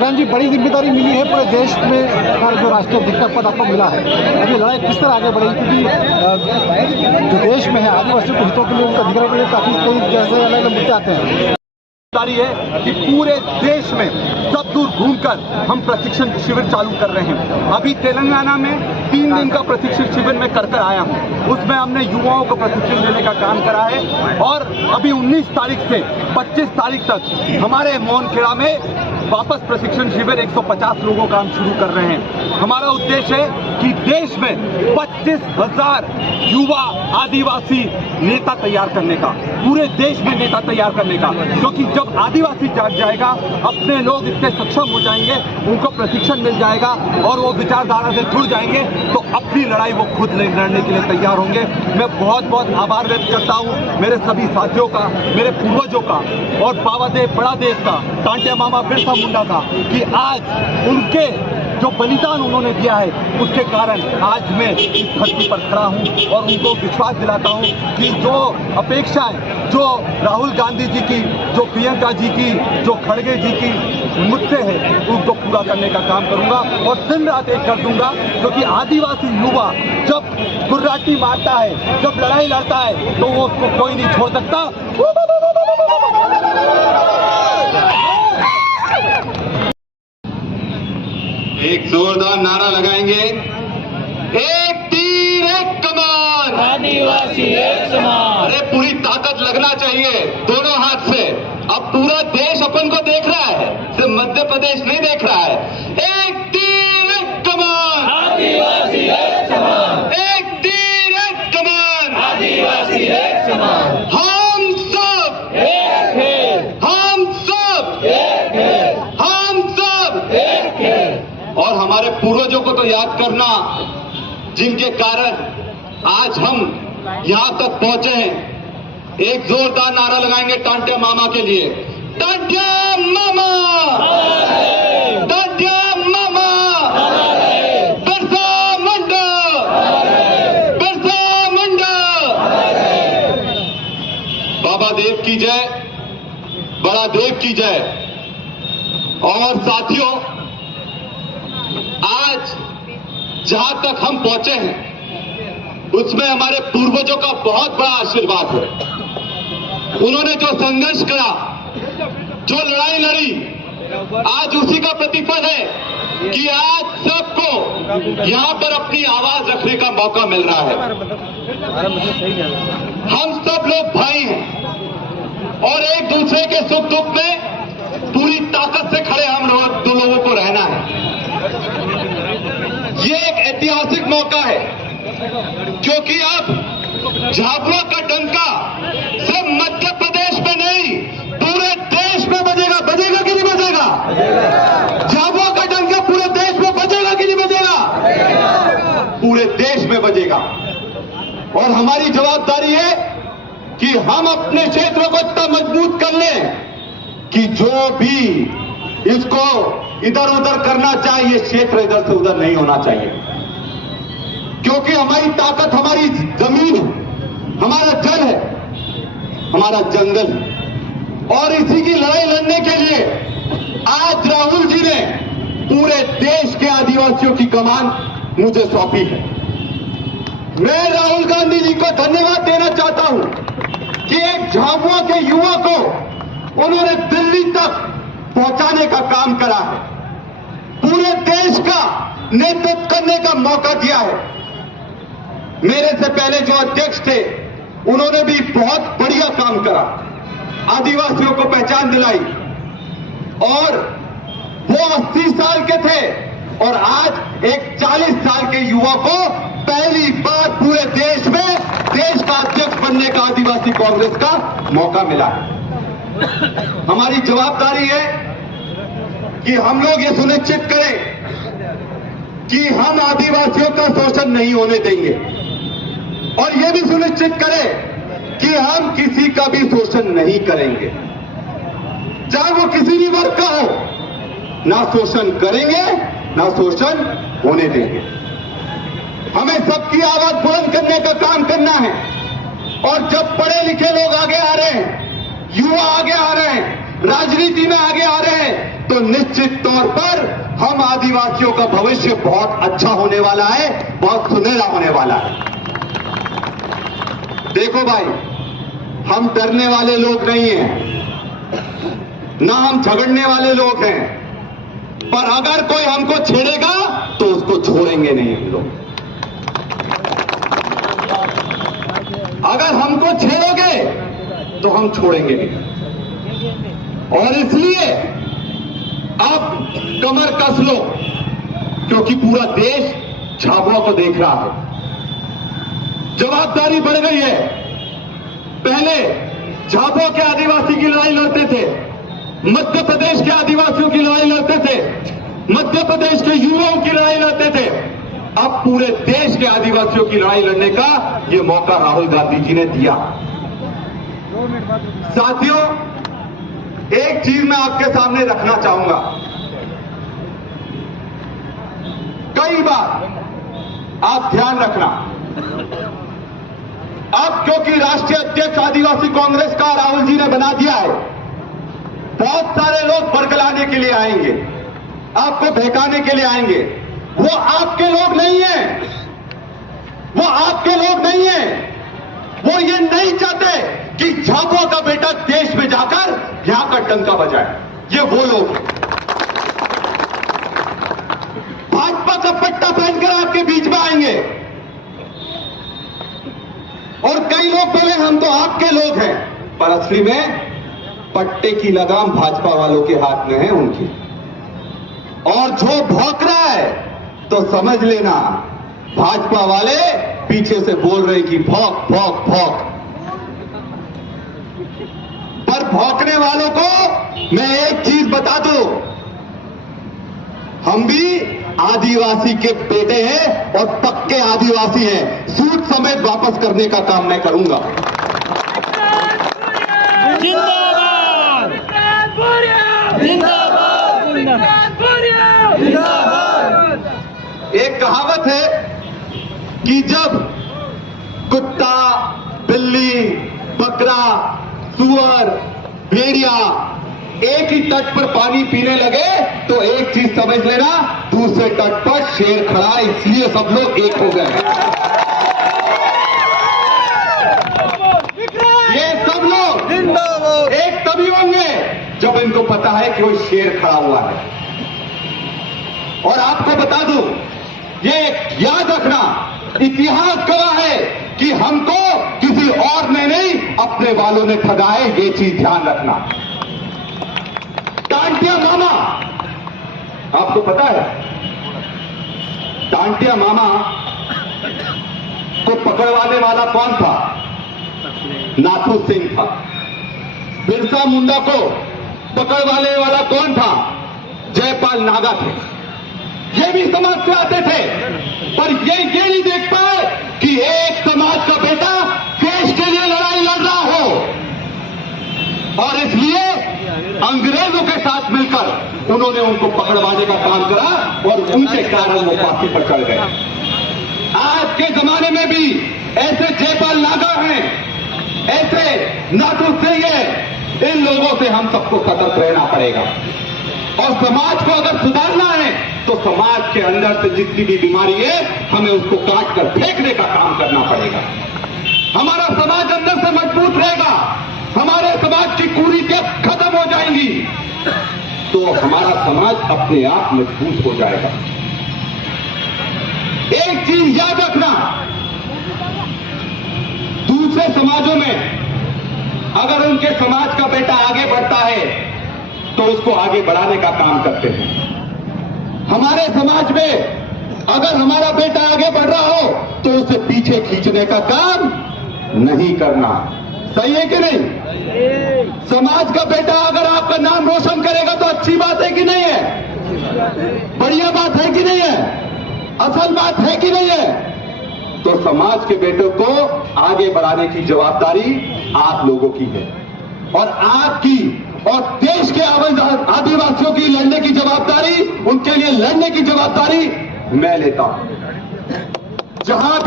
विज्ञान जी, बड़ी जिम्मेदारी मिली है पूरे देश में और जो राष्ट्रीय अध्यक्ष पद आपको मिला है, अभी लड़ाई किस तरह आगे बढ़ेगी? क्योंकि जो देश में है आदिवासी के हितों के लिए, उनका अधिकार के लिए काफी कई जैसे अलग अलग मुद्दे आते हैं। है कि पूरे देश में सब दूर घूमकर हम प्रशिक्षण शिविर चालू कर रहे हैं। अभी तेलंगाना में 3 दिन का प्रशिक्षण शिविर में कर आया हूं। उसमें हमने युवाओं को प्रशिक्षण देने का काम करा है और अभी 19 तारीख से 25 तारीख तक हमारे मोहनखेड़ा में वापस प्रशिक्षण शिविर 150 लोगों का हम शुरू कर रहे हैं। हमारा उद्देश्य है कि देश में 25,000 युवा आदिवासी नेता तैयार करने का, पूरे देश में नेता तैयार करने का, क्योंकि जब आदिवासी जाग जाएगा, अपने लोग इतने सक्षम हो जाएंगे, उनको प्रशिक्षण मिल जाएगा और वो विचारधारा से जुड़ जाएंगे, तो अपनी लड़ाई वो खुद लड़ने के लिए तैयार होंगे। मैं बहुत बहुत आभार व्यक्त करता हूँ मेरे सभी साथियों का, मेरे पूर्वजों का और बाबा देव बड़ा देव का, टांटे मामा बिरसा मुंडा का, कि आज उनके जो बलिदान उन्होंने दिया है उसके कारण आज मैं इस धरती पर खड़ा हूं और उनको विश्वास दिलाता हूं कि जो अपेक्षाएं जो राहुल गांधी जी की, जो प्रियंका जी की, जो खड़गे जी की मुझसे है, उनको पूरा करने का काम करूंगा और दिन रात एक कर दूंगा। क्योंकि आदिवासी युवा जब गुर्राटी मारता है, जब लड़ाई लड़ता है, तो वो उसको कोई नहीं छोड़ सकता। एक जोरदार नारा लगाएंगे, एक तीर एक कमान, आदिवासी एक समान। अरे पूरी ताकत लगना चाहिए दोनों हाथ से। अब पूरा देश अपन को देख रहा है, सिर्फ मध्य प्रदेश नहीं देख रहा है। एक तीर एक कमान, आदिवासी एक समान। एक तीर एक कमान, आदिवासी एक समान। हम सब एक है, हम सब एक है, हम सब एक है। और हमारे पूर्वजों को तो याद करना, जिनके कारण आज हम यहां तक पहुंचे हैं। एक जोरदार नारा लगाएंगे टांटिया मामा के लिए, टांटिया मामा, टांटिया मामा, बिरसा मुंडा, बिरसा मुंडा। बाबा देव की जय, बड़ा देव की जय। और साथियों, आज जहां तक हम पहुंचे हैं उसमें हमारे पूर्वजों का बहुत बड़ा आशीर्वाद है। उन्होंने जो संघर्ष करा, जो लड़ाई लड़ी, आज उसी का प्रतिफल है कि आज सबको यहां पर अपनी आवाज रखने का मौका मिल रहा है। हम सब लोग भाई हैं और एक दूसरे के सुख दुख में पूरी ताकत से खड़े हम लोगों को रहना है। ये एक ऐतिहासिक मौका है, क्योंकि अब झाबुआ का डंका सिर्फ मध्य प्रदेश में नहीं, पूरे देश में बजेगा। बजेगा कि नहीं बजेगा? झाबुआ का डंका पूरे देश में बजेगा कि नहीं बजेगा? पूरे देश में बजेगा। और हमारी जवाबदारी है कि हम अपने क्षेत्र को इतना मजबूत कर लें कि जो भी इसको इधर उधर करना चाहिए, क्षेत्र इधर से उधर नहीं होना चाहिए। क्योंकि हमारी ताकत हमारी जमीन है, हमारा जल है, हमारा जंगल है। और इसी की लड़ाई लड़ने के लिए आज राहुल जी ने पूरे देश के आदिवासियों की कमान मुझे सौंपी है। मैं राहुल गांधी जी को धन्यवाद देना चाहता हूं कि एक झाबुआ के युवा को उन्होंने दिल्ली तक पहुंचाने का काम करा है, पूरे देश का नेतृत्व करने का मौका दिया है। मेरे से पहले जो अध्यक्ष थे उन्होंने भी बहुत बढ़िया काम करा, आदिवासियों को पहचान दिलाई। और वो 80 साल के थे और आज एक 40 साल के युवा को पहली बार पूरे देश में देश का अध्यक्ष बनने का आदिवासी कांग्रेस का मौका मिला है। हमारी जवाबदारी है कि हम लोग ये सुनिश्चित करें कि हम आदिवासियों का शोषण नहीं होने देंगे और ये भी सुनिश्चित करें कि हम किसी का भी शोषण नहीं करेंगे, चाहे वो किसी भी वर्ग का हो। ना शोषण करेंगे, ना शोषण होने देंगे। हमें सबकी आवाज बुलंद करने का काम करना है। और जब पढ़े लिखे लोग आगे आ रहे हैं, युवा आगे आ रहे हैं, राजनीति में आगे आ रहे हैं, तो निश्चित तौर पर हम आदिवासियों का भविष्य बहुत अच्छा होने वाला है, बहुत सुनहरा होने वाला है। देखो भाई, हम डरने वाले लोग नहीं हैं, ना हम झगड़ने वाले लोग हैं, पर अगर कोई हमको छेड़ेगा तो उसको छोड़ेंगे नहीं हम लोग। अगर हमको छेड़ोगे तो हम छोड़ेंगे नहीं। और इसलिए अब कमर कस लो, क्योंकि पूरा देश झाबुआ को देख रहा है। जवाबदारी बढ़ गई है। पहले झाबुआ के आदिवासी की लड़ाई लड़ते थे, मध्य प्रदेश के आदिवासियों की लड़ाई लड़ते थे, मध्य प्रदेश के युवाओं की लड़ाई लड़ते थे। अब पूरे देश के आदिवासियों की लड़ाई लड़ने का ये मौका राहुल गांधी जी ने दिया। साथियों, एक चीज मैं आपके सामने रखना चाहूंगा। कई बार आप ध्यान रखना, अब क्योंकि राष्ट्रीय अध्यक्ष आदिवासी कांग्रेस का राहुल जी ने बना दिया है, बहुत सारे लोग बरगलाने के लिए आएंगे, आपको बहकाने के लिए आएंगे। वो आपके लोग नहीं हैं, वो आपके लोग नहीं हैं। वो ये नहीं चाहते कि झाबुआ का बेटा देश में जाकर यहां का डंका बजाए। ये वो लोग हैं। भाजपा का पट्टा पहनकर आपके बीच में आएंगे और कई लोग बोले हम तो आपके लोग हैं, पर असली में पट्टे की लगाम भाजपा वालों के हाथ में है, उनकी। और जो भौंक रहा है तो समझ लेना भाजपा वाले पीछे से बोल रहे कि भौंक भौंक भौंक। पर भौंकने वालों को मैं एक चीज बता दूं, हम भी आदिवासी के बेटे हैं और पक्के आदिवासी हैं। सूट समेत वापस करने का काम मैं करूंगा। जिंदाबाद जिंदाबाद जिंदाबाद। एक कहावत है कि जब कुत्ता, बिल्ली, बकरा, सुअर, भेड़िया एक ही तट पर पानी पीने लगे तो एक चीज समझ लेना, दूसरे तट पर शेर खड़ा, इसलिए सब लोग एक हो गए। ये सब लोग एक तभी होंगे जब इनको पता है कि वो शेर खड़ा हुआ है। और आपको बता दूं, ये याद रखना, इतिहास गवाह है कि हमको किसी और ने नहीं, अपने वालों ने ठगा है। ये चीज ध्यान रखना। टांटिया मामा, आपको पता है टांटिया मामा को पकड़वाने वाला कौन था? नाथू सिंह था। बिरसा मुंडा को पकड़वाने वाला कौन था? जयपाल नागा थे। ये भी समाज से आते थे, पर ये नहीं देख पाए कि एक समाज का बेटा देश के लिए लड़ाई लड़ रहा हो। और इसलिए अंग्रेजों के साथ मिलकर उन्होंने उनको पकड़वाने का काम करा और उनके कारण वो फांसी पर चढ़ गए। आज के जमाने में भी ऐसे जयपाल नागा हैं, ऐसे नाथू सिंह है। इन लोगों से हम सबको सतर्क रहना पड़ेगा। और समाज को अगर सुधारना है तो समाज के अंदर से जितनी भी बीमारी है, हमें उसको काट कर फेंकने का काम करना पड़ेगा। हमारा समाज अंदर से मजबूत रहेगा, हमारे समाज की कुरीतियां खत्म हो जाएंगी, तो हमारा समाज अपने आप मजबूत हो जाएगा। एक चीज याद रखना, दूसरे समाजों में अगर उनके समाज का बेटा आगे बढ़ता है तो उसको आगे बढ़ाने का काम करते हैं। हमारे समाज में अगर हमारा बेटा आगे बढ़ रहा हो तो उसे पीछे खींचने का काम नहीं करना। सही है कि नहीं? समाज का बेटा अगर आपका नाम रोशन करेगा तो अच्छी बात है कि नहीं है? बढ़िया बात है कि नहीं है? असल बात है कि नहीं है? तो समाज के बेटों को आगे बढ़ाने की जवाबदारी आप लोगों की है, और आपकी और देश के आदिवासियों की लड़ने की जवाबदारी, उनके लिए लड़ने की जवाबदारी मैं लेता हूं। जहां